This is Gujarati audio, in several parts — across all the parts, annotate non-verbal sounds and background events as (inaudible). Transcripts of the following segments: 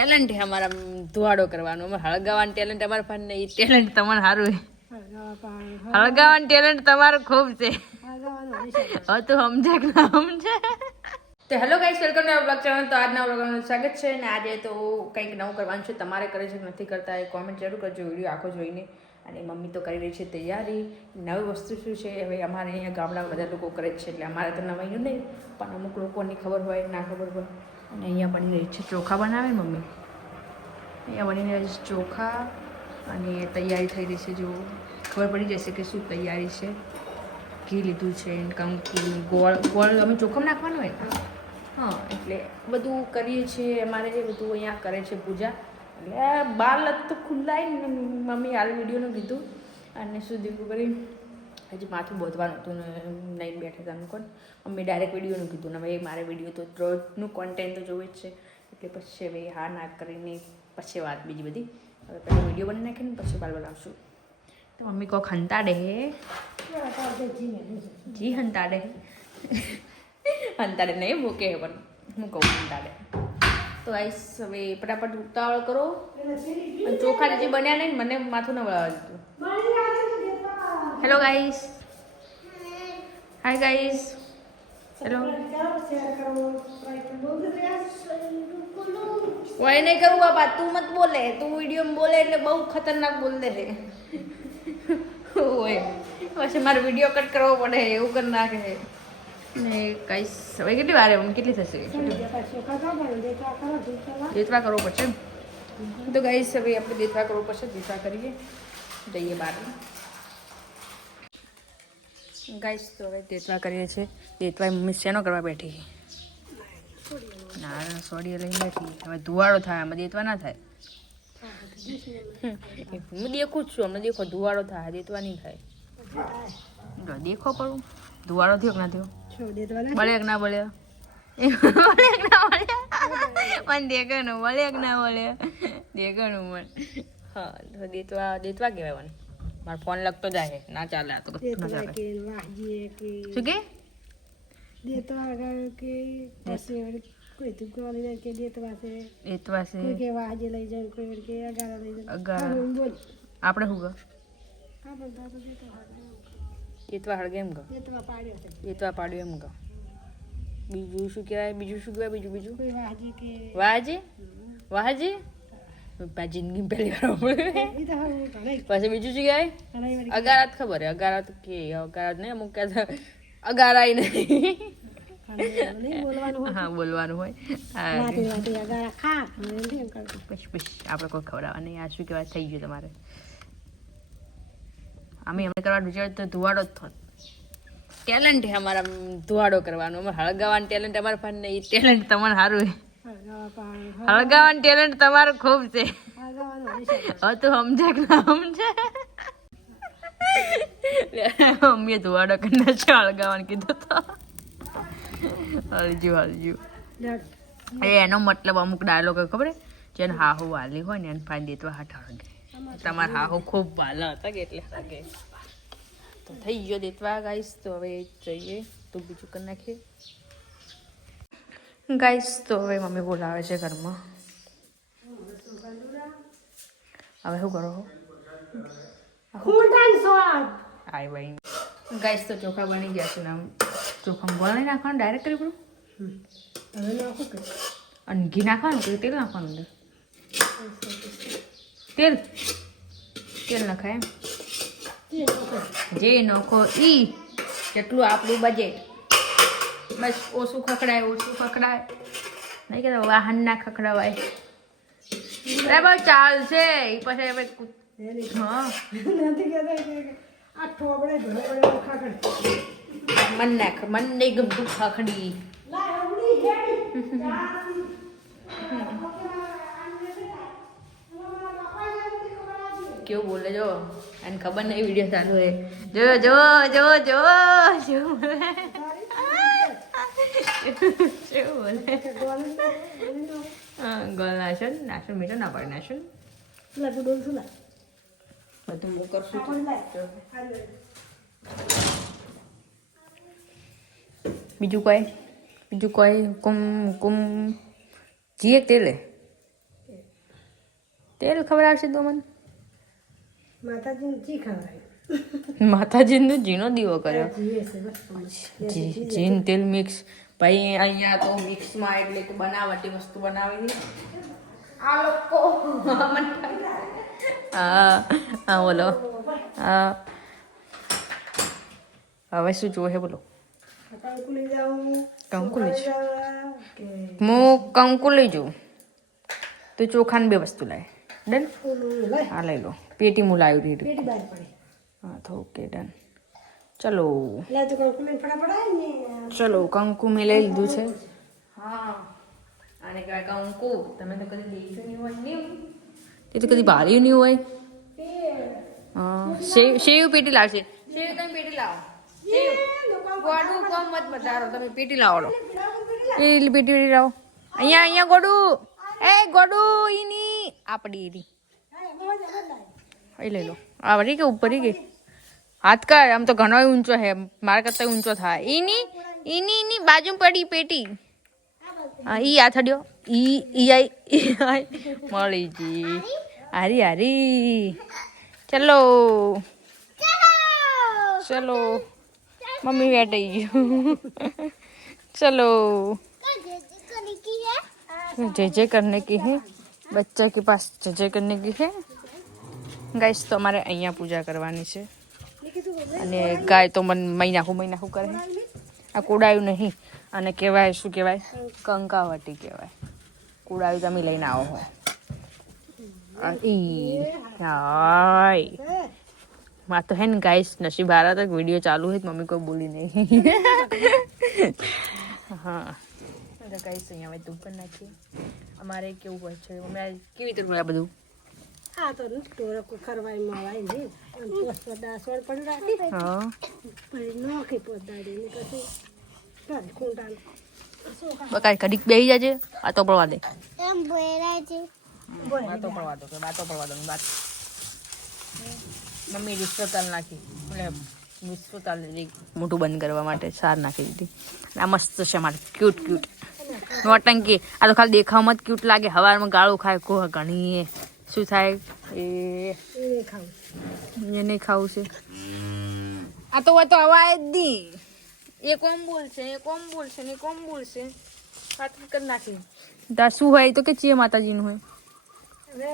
ટેલેન્ટ છે અમારા ધુવાડો કરવાનો. અમારે હળગાવાનું ટેલેન્ટ અમારા પાસે નહીં ટેલેન્ટ તમારે સારું હળગાવાનું ટેલેન્ટ તમારું ખૂબ છે. હવે તું સમજે કે ના સમજે. તો hello guys welcome to blog channel તો આજના બ્લોગનું સ્વાગત છે અને આજે તો કંઈક નવું કરવાનું છે. તમારે કરે છે નથી કરતા એ કોમેન્ટ જરૂર કરજો વીડિયો આખો જોઈને. અને મમ્મી તો કરી રહી છે તૈયારી. નવી વસ્તુ શું છે? હવે અમારે અહીંયા ગામડામાં બધા લોકો કરે છે. એટલે અમારે તો નવાયું નહીં, પણ અમુક લોકોની ખબર હોય, ના ખબર હોય. અને અહીંયા બની રહી છે. ચોખા બનાવે મમ્મી? અહીંયા બની રહ્યા છે ચોખા અને તૈયારી થઈ રહી છે. જો ખબર પડી જશે કે શું તૈયારી છે. ઘી લીધું છે, કંકી, ગોળ ગોળ અમે ચોખમ નાખવાનું હોય? હા, એટલે બધું કરીએ છીએ. અમારે જે બધું અહીંયા કરે છે પૂજા. એટલે બાર લત તો ખુલ્લાય મમ્મી હાલ વિડીયોનું કીધું. અને સુધી કરી? હજી માથું બોધવાનું હતું ને નહીં બેઠા હતા કોણ મમ્મી ડાયરેક્ટ વિડીયોનું કીધું ને હવે મારે વીડિયો તો રોજનું કોન્ટેન્ટ તો જોવે જ છે. એટલે પછી હવે હા ના કરીને પછી વાત બીજી બધી. હવે પહેલાં વીડિયો બનાવી નાખીને પછી બાલ બનાવશું તો મમ્મી કહો ખંતાડે હે? જી હંતાડે. હંતાડે નહીં મૂકે પણ. હું કહું હંતાડે. તો આઈસ હવે ફટાફટ ઉતાવળ કરો. ચોખા જે બન્યા નહીં મને માથું ન વળાવવા દીધું. Hello guys hi guys hello કોઈ નહીં કરું બાપા તું મત બોલે તું વીડિયો બોલે એટલે બહુ ખતરનાક બોલ દે છે ઓય. પછી મારે વીડિયો કટ કરવો પડે. એવું કરી નાખે. ને કઈ હવે કેટલી વાર એમ? કેટલી થશે? દેતવા કરવો પડશે તો ગાઈસ હવે આપણે દેતવા કરવો પડશે. દેતવા કરીએ. જઈએ બહાર. ગાઈસ તો હવે દેતવા કરીએ છીએ. દેતવા મમ્મી શેનો કરવા બેઠી ના સોડી લઈને નથી હવે ધુવાડો થાય આમાં દેતવા ના થાય. હું દેખું જ છું અમે દેખો ધુવાડો થાય દેતવા નહીં થાય. દેખો પડું ધુવાડો થયો કે ના થયો? બળે કે ના બળે મને દેખાનું કે ના બળે દેખાનું મન હા તો દેતવા દેતવા કહેવાય મને. મારો ફોન લગતો જાય ના ચાલે આ તો. ના ચાલે. શું કે? દેતવા છે બોલ આપણે શું ગયો દેતવા હળગે એમ ગયો દેતવા પાડ્યું એમ ગયો બીજું શું કહેવાય? બીજું શું કહેવાય? બીજું બીજું? વાજે વાજે પા જિંદગી પહેલી વાર સાંભળ્યું. પછી બીજું શું કહેવાય અગારાત ખબર હે અગારાત કે અગારાત નહીં અમુક કહેતા અગારાય નહીં હા બોલવાનું હોય આપણે કોઈ ખવડાવવા નહીં આ શું કહેવાય થઈ ગયું તમારે અમે અમે કરવા વિચાર તો ધુવાડો જ થોત ટેલેન્ટ છે અમારા ધુવાડો કરવાનો અમારે હળગાવાનું ટેલેન્ટ અમારા પાસે નહીં ટેલેન્ટ તમારે સારું છે હળગાવાનું ટેલેન્ટ તમારું ખૂબ છે. હવે તું સમજે કે ના સમજે? મમ્મીએ ધુવાડો કરી નાખ્યો હળગાવાનું કીધું તો. હલજુ હલજુ એ એનો મતલબ અમુક ડાયલોગ ખબર જેને હાહુ વાલી હોય ને એને ફાઈ દેતવા હાથ હળગે. તમારા હાહુ ખૂબ વાલા હતા કે એટલે હળગે. તો થઈ ગયો દેતવા ગાઈશ તો હવે જઈએ. તું બીજું કરી નાખીએ. ગાઈસ તો હવે મમ્મી બોલાવે છે ઘરમાં. હવે શું કરો? આય ભાઈ. ગાઈસ તો ચોખા બની ગયા છે ને આમ. ચોખા ગોળ નાખવાનું ડાયરેક્ટ કરી પડું? અને ઘી નાખવાનું કે તેલ નાખવાનું અંદર? તેલ. તેલ નખાય એમ. જે નખો. ઈ કેટલું આપણું બજેટ બસ ઓછું ખખડાય ઓછું ખખડાય. નહીં કે વાહન ના ખખડાવાય. બરાબર ચાલશે. એ પછી હવે હા. મન નાખ મન નહીં ગમતું ખખડી. કેવું બોલે જો? એને ખબર નહીં વીડિયો ચાલુ હે જો જો જો જો જો બોલે. નાશન નાશન ના પડે નાશન બીજું કોઈ? બીજું કોઈ હુકુમ હુકુમ જીએ તેલે તેલ ખવડાવશે તો મને? માતાજીને જી ખવડાય માતાજીનો જીનો દીવો કર્યો. જીન તેલ મિક્સ. ભાઈ અહીંયા તો મિક્સમાં એટલે કે બનાવટી વસ્તુ બનાવી આ લોકો. હા હા બોલો. હા. હવે શું જોવે બોલો. કંકુ લઈ જાઉં હું. કંકુ લઈ જાઉં. તો ચોખાને બે વસ્તુ લાય. ડન? હા લઈ લો. પેટી હું લાવી દીધી હા તો ઓકે ડન ચલો. તો ચલો કંકુ મેં લઈ લીધું છે. હા. અને કહેવાય કંકુ. તમે તો કદી દેખ્યું નહીં હોય નહીં એ તો કદી ભાર્યું નહીં હોય? હા શેવ શેવ પેટી લાવશે. શેવ તમે પેટી લાવો. શેવ. ગોડું કોમ મત બતારો તમે પેટી લાવો પેટી પેટી લાવો. અહીંયા અહીંયા ગોડું. એ ગોડું ઈની. આપડી ઈની એ લઈ લો. આ વળી કે ઉપર ગઈ હાથકાર આમ તો ઘણો ઊંચો છે મારા કરતા ઊંચો થાય એની એની એની બાજુ પડી પેટી ઈ આથડ્યો ઈ ઈ આઈ મળી જી હારી હારી ચલો ચલો મમ્મી બેઠી ગયું ચલો જે જે કરને કી હે બચ્ચા કે પાસ જે જે કરને કી હે ગાઈસ તો અમારે અહીંયા પૂજા કરવાની છે અને ગાય તો મન મહિનાખું મહિનાખું કરે આ કુડાયું નહીં. અને કહેવાય, શું કહેવાય? કંકાવટી કહેવાય. કુડાયું તમે લઈને આવો હોય. માં તો હે ને ગાઈસ, નસીબ હારા તો વીડિયો ચાલુ હોય મમ્મી કોઈ બોલી નહીં. (laughs) હા. તો ગાઈસ, અહીંયા અમે ધૂપ પણ નાખીએ. અમારે કેવું હોય છે? અમે કેવી રીતે આ બધું? આ તો ને. અને પર રાખી હા. પછી નોખી ને પછી કડીક બેહી જાજે વાતો પડવા દે. વાતો પડવા દો કે વાતો પડવા દો વાત મમ્મી રિસ્પતાલ નાખી. એટલે મોઢું બંધ કરવા માટે સાર નાખી દીધી. આ મસ્ત છે મારે ક્યુટ ક્યુટ. નોટંકી આ તો ખાલી દેખાવમાં જ ક્યુટ લાગે. હવારમાં ગાળું ખાય કોહ ઘણી શું થાય? એ ખાવું એ નહીં ખાવું છે. આ તો તો અવાય દી એ કોમ બોલશે એ કોમ બોલશે ને કોમ બોલશે વાત કરી નાખી. તા શું હોય તો કે ચીએ માતાજીનું હોય. હવે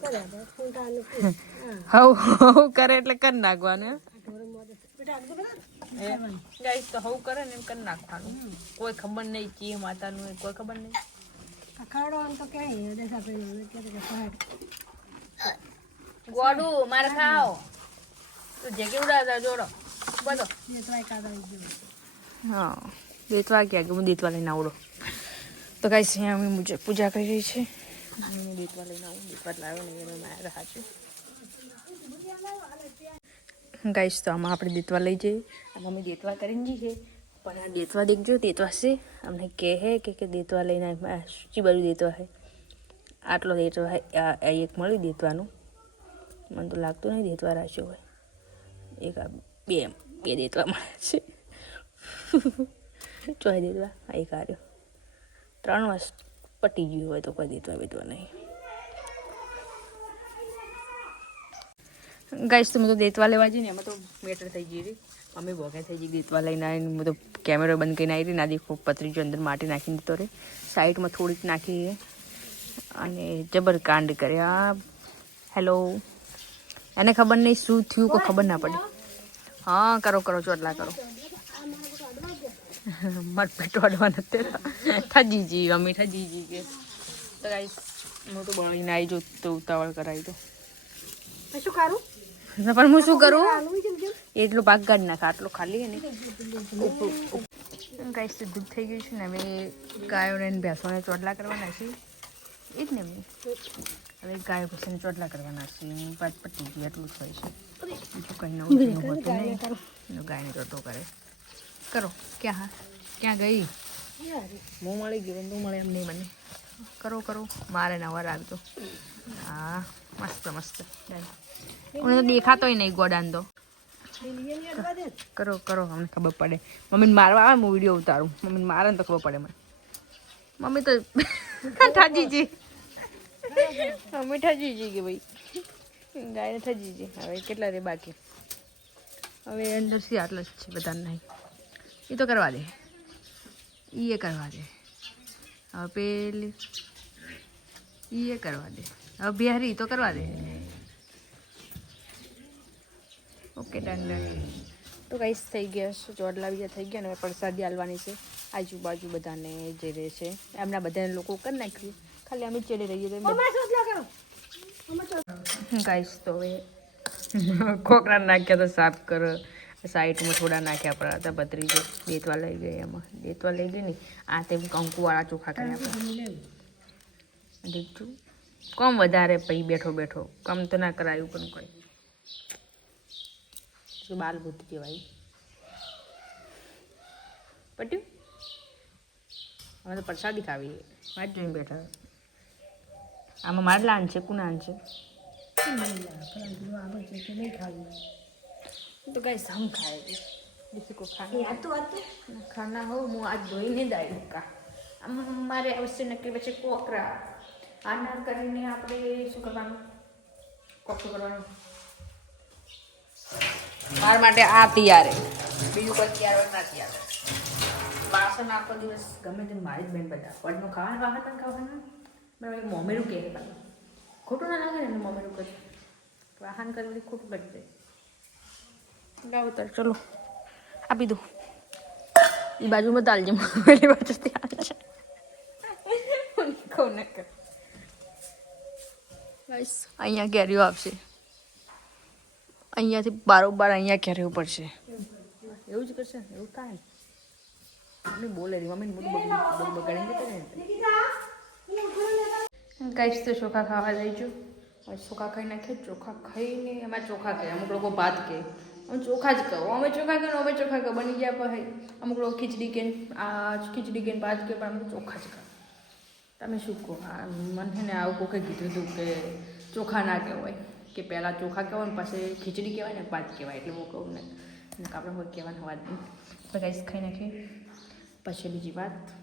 કરે હવે કરે એટલે કરી નાખવાનું ગાઈસ તો હવ કરે ને એમ કરી નાખવાનું. કોઈ ખબર નહીં ચીએ માતાનું કોઈ ખબર નહીં. ખાવડો આમ તો પેલો કે કે પહાડ. ગોડું મારે ખાઓ. તો જે કેવડા જોડો. બધો જે ટ્રાય હા દેતવા ગયા? કે હું દેતવા લઈને આવડો. તો ગાઈસ અહીંયા અમે મુજબ પૂજા કરી રહી છે. હું દેતવા લઈને આવું દેતવા લાવ્યો નહીં એને મારે છે ગાઈશ તો આમાં આપણે દેતવા લઈ જઈએ. અને અમે દેતવા કરીને જઈએ. પણ આ દેતવા દેખજો દેતવા છે અમને કહે કે કે દેતવા લઈને સૂચી બાજુ દેતવા હે આટલો દેતવા આ એક મળી દેતવાનું મને તો લાગતું નહીં દેતવા રાખ્યો હોય એક આ બે બે દેતવા મળે છે ચોય દેતવા આ એક આર્યો ત્રણ વર્ષ પટી ગયું હોય તો કોઈ દેતવા બેતવા નહીં ગાઈશ તો મેં તો દેતવા લેવા જઈને એમાં તો મેટર થઈ ગઈ હતી ભોગા થઈ ગઈ દીતવા લઈને આવીને હું તો કેમેરો બંધ કરીને આવી રહી નાદી ખૂબ પતરી જો અંદર માટી નાખીને દીધો રે. સાઈડમાં થોડીક નાખી અને જબર કાંડ કર્યા. હેલો એને ખબર નહીં શું થયું કોઈ ખબર ના પડી. હા કરો કરો ચોટલા કરો. મત પેટવાડવા નથી થજી જી મમ્મી થજી જી કે. તો ગાઈસ હું તો બળીને આવી જો તો ઉતાવળ કરાવી દો શું કરું પણ હું શું કરું? ને એટલો ભાગ કાઢી નાખ આટલો ખાલી અને ગાય ગાઈસ થઈ ગયું છે ને હવે ગાયોને ભેંસોને ચોટલા કરવાના છે એ જ ને હવે ગાયો ભેંસોને ચોટલા કરવાના છે વાત પતી ગઈ એટલું જ હોય છે. બીજું કંઈ નવું હોતું નહીં. ગાયને ચોટો કરે. કરો ક્યાં હા? ક્યાં ગઈ? હું મળી ગયો તું મળે એમ નહીં મને કરો કરો. મારે નવા રાખજો હા મસ્ત મસ્ત. મને તો દેખાતોય નહીં ગોડાન તો. કરો કરો અમને ખબર પડે. મમ્મીને મારવા આવે હું વીડિયો ઉતારું. મમ્મીને મારે ને તો ખબર પડે મને. મમ્મી તો ઠાજી જી અમે ઠજી જઈએ કે ભાઈ? ગાયને ઠજી જઈએ હવે કેટલા રે બાકી? હવે અંદરથી આટલા જ છે બધા નહીં. એ તો કરવા દે. એ કરવા દે. હવે પેલી એ કરવા દે. હવે બિહારી તો કરવા દે. Okay done done. તો ગાઈસ થઈ ગયા છે ચોડલા બીજા થઈ ગયા ને હવે પ્રસાદી આલવાની છે. આજુબાજુ બધાને જે રહે છે. એમના બધાને લોકો કરી નાખ્યું. ખાલી અમે ચડે રહીએ તો ગાઈસ તો હવે ખોખરા નાખ્યા તો સાફ કરો. સાઈડમાં થોડા નાખ્યા પડ્યા હતા ભત્રીજો દેતવા લઈ ગઈ એમાં. દેતવા લઈ ગઈ ને આ તે કંકુવાળા ચોખા કર્યા કોમ વધારે પછી બેઠો બેઠો. કમ તો ના કરાયું પણ કોઈ. શું બાલભૂત કહેવાય? પટ્યું અમે તો પ્રસાદી ખાવી વાત જોઈને બેઠા આમાં માટલાન છે કુનાન છે. તો કઈ સમ ખાય બીજું કોઈ ખાય આતું આતું ખાના હો હું આજ ધોઈને દાઈ કા આમ મારે અવશ્ય નક્કી પછી કોકરા. આના કરીને આપણે શું કરવાનું? કોકરું કરવાનું? મારા માટે આ તૈયાર. બીજું કોઈ તૈયાર ના તૈયાર. વાસણ આખો દિવસ ગમે તે મારી જ બેન બધા. પડનું ખાવાનું વાહન પણ ખાવાનું. બરાબર મોમેરું કહે પાછું. ખોટું ના લાગે ને મોમેરું કરે. વાહન કરવાથી ખોટું લાગી જાય લાવો તાર ચલો. આપી દો એ બાજુમાં તાલજે પેલી બાજુ ત્યાં છે કહું ન કર. બસ અહીંયા કેરીઓ આપશે. અહીંયાથી બારોબાર અહીંયા કેરીઓ પડશે? એવું જ કરશે ને એવું થાય. ને મમ્મી બોલે રહી મમ્મી મોટું બગડી ગાઈશ તો ચોખા ખાવા જઈશું હવે ચોખા ખાઈ નાખીએ. ચોખા ખાઈને એમાં ચોખા કહે. અમુક લોકો ભાત કહે. અમે ચોખા જ કહો. અમે ચોખા કહે અમે ચોખા કહો. બની ગયા ભાઈ. અમુક લોકો ખીચડી કે આ ખીચડી કે ભાત કે પણ અમે ચોખા જ કહો તમે શું કહો? આ મને છે ને આવું કોઈ કીધું હતું કે ચોખા ના કહેવાય. કે પહેલાં ચોખા કહેવાય ને પછી ખીચડી કહેવાય ને ભાત કહેવાય એટલે હું કહું ને આપણે હોય કહેવાનું વાત તો ગાઈસ ખાઈ નાખીએ. પછી બીજી વાત.